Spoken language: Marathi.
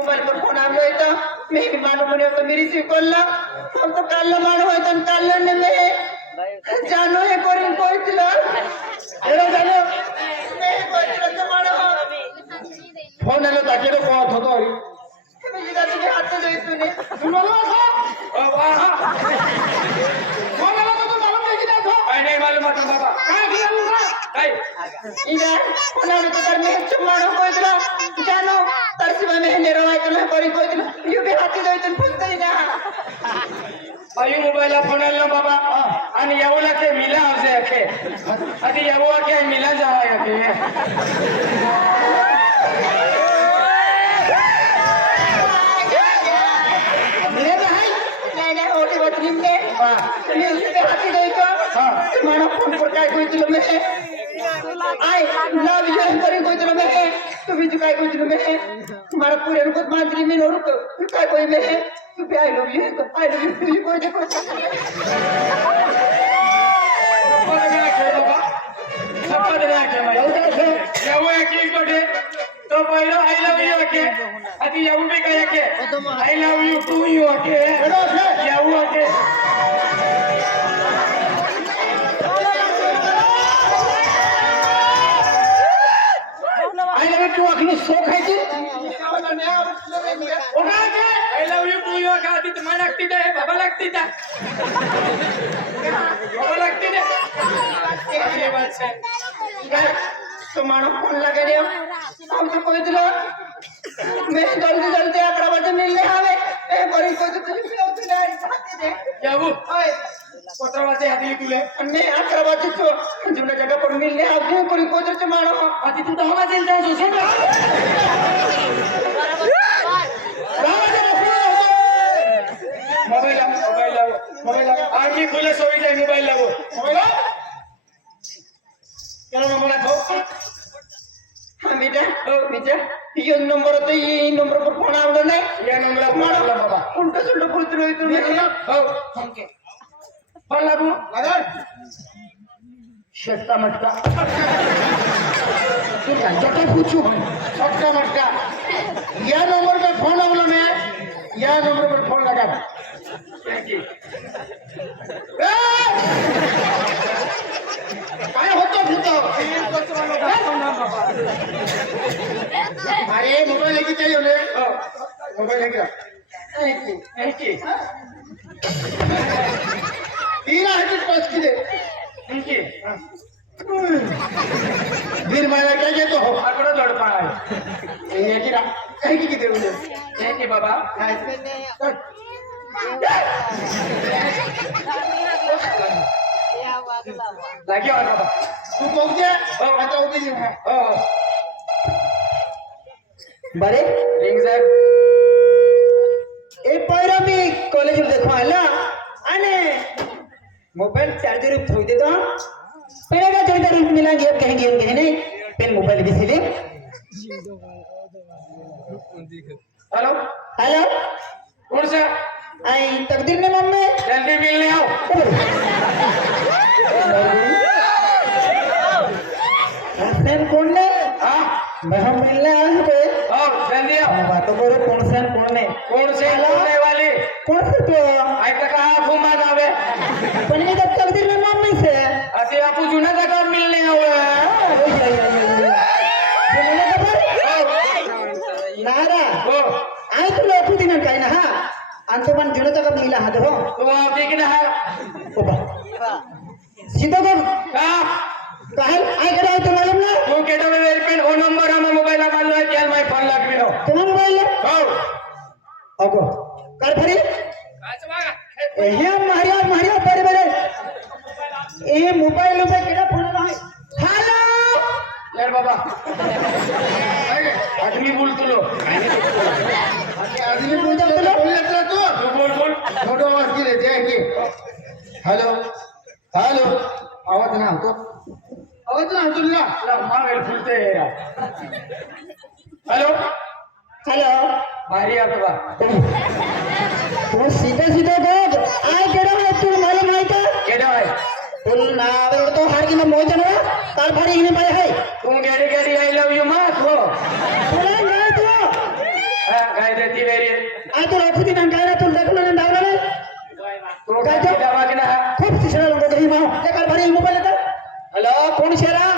मोबाईल पर फोन आलो होता मी भी मानो म्हणे होतं मी रिसीव केला पण तो काल मानो होता काल ने मी जानो हे करून कोइतला एरो जानो मी कोइतला तो मानो फोन आलो ताकेलो कोण होतो अरे मी दादी के हाथ में तूने तुम्हाला फोन आला तो मालूम नाही की नाही नहीं मालूम आता बाबा काय केलं काय इधर फोन तो कर में चुमानो कोइतला जानो तरसीमा में नेरो आय तो करी कोइतला यू भी हाथ में तूने पूछता ही ना अयो मोबाईल फोन आलो बाबा आणि यावला के मिला आवजे के आधी याववा के मिला जावा के नाही ओटी बदली में मी उसके हाथी गई तो तुम्हारा फोन पर काय कोई दिलो में आई लव यू करी कोई दिलो में तू भी काय कोई दिलो में तुम्हारा पूरे रुको मांजरी में रुको काय कोई में तू भी आई लव यू तू कोई देखो सपद ना के भाई यावो के बडे तो पहिलो आई लव यू के आधी यावो भी काय के I love you to you के यावो के आई लव तू अखनी सो खायची ओना के I love you to you का आधी तुम्हाला लागती दे बाबा लागती ता बाबा लागती दे ये बात है तुम्हारा फोन लगे दियो हम तो कोई दिलो मैं जल्दी जल्दी 11 बजे मिलने आवे ए करी कोई तो तुझे भी नहीं खाते दे यावो ओए कोतरा वाजे आधी तुले मैं 11 बजे तो जुना जगह पर मिलने आवे कोई कोई तो मारो आधी तू दहमा जेल जा जोसे मोबाइल आर्मी खुले सोई जाए मोबाइल लावो चलो मला ठोक हाँ बेटा बेटा ये नंबर तो ये नंबर पर फोन आवलो नहीं या नंबर मारला बाबा उल्टा सुल्टा बोलते रहो तुम हो हमके फोन लागू लागल शेट्टा मटका तू जटा पूछू सबका मटका या नंबर पे फोन आवलो मैं या नंबर पर फोन लगा काय होतो भूतो अरे मोबाइल लेके चाहिए ले मोबाइल लेके एकी तीन है पास की दे एकी वीर माया क्या कहतो हो आकडा दडपा आहे ये की रा काय की दे मुझे एकी बाबा लागी और बाबा तू कोण दे आता उभी दे हो बरे रिंग सर ए पहिरो मी कॉलेज देखो आला आणि मोबाईल चार्जर ठेवू दे तो पहिले का चार्जर मिला गेम कहीं नहीं पेन मोबाइल भी सिले हेलो हेलो कौन सा आई तकदीर में मम्मी जल्दी मिलने आओ सेन कौन ने हाँ मैं हम मिलने आए थे आओ जल्दी आओ बातों करो कौन ने कौन से होने वाली कौन से तो आई तक कहा घुमा जावे पण मी तर तकदीर में मम्मी से अति आपू जुना जगह मिलने आओ नारा हो आई तो लोग दिन काय ना हा अंतो पण जुना जगह मिला हा हो तो आप देख ना है ओबा सीधा कर हाँ कहल आई करा तो मालूम ना तू केटा में मेरे पेन ओ नंबर हमें मोबाइल मान लो क्या मैं फोन लग भी नो तुम्हारा मोबाइल है हो ओको कर भरी ये मारिया बरे बरे ये मोबाइल में केड़ा फोन है हेलो यार बाबा आदमी बोल तू लो आदमी बोलता बोलला तो तू बोल छोटो आवाज की लेते हैं कि हेलो हेलो आवाज ना तो आवाज ना तो ना ला मार फुलते हैं यार हेलो हेलो मारिया तो बा तू सीधा बोल आई केड़ा है तू मालूम है क्या केटा है तुम ना तो हार की मैं मोजन है तार भरी इने भाई है तुम गेडी गेडी आई लव यू मां तो बोला गए तो हां काय देती वेरी आ तुला खुदी ना काय ना तुला दाखवलं ना दाखवलं तो काय ते मागे ना खूप तिसरा लोक घरी माव त्या कार भारी मोबाईल येतात हॅलो कोण शेरा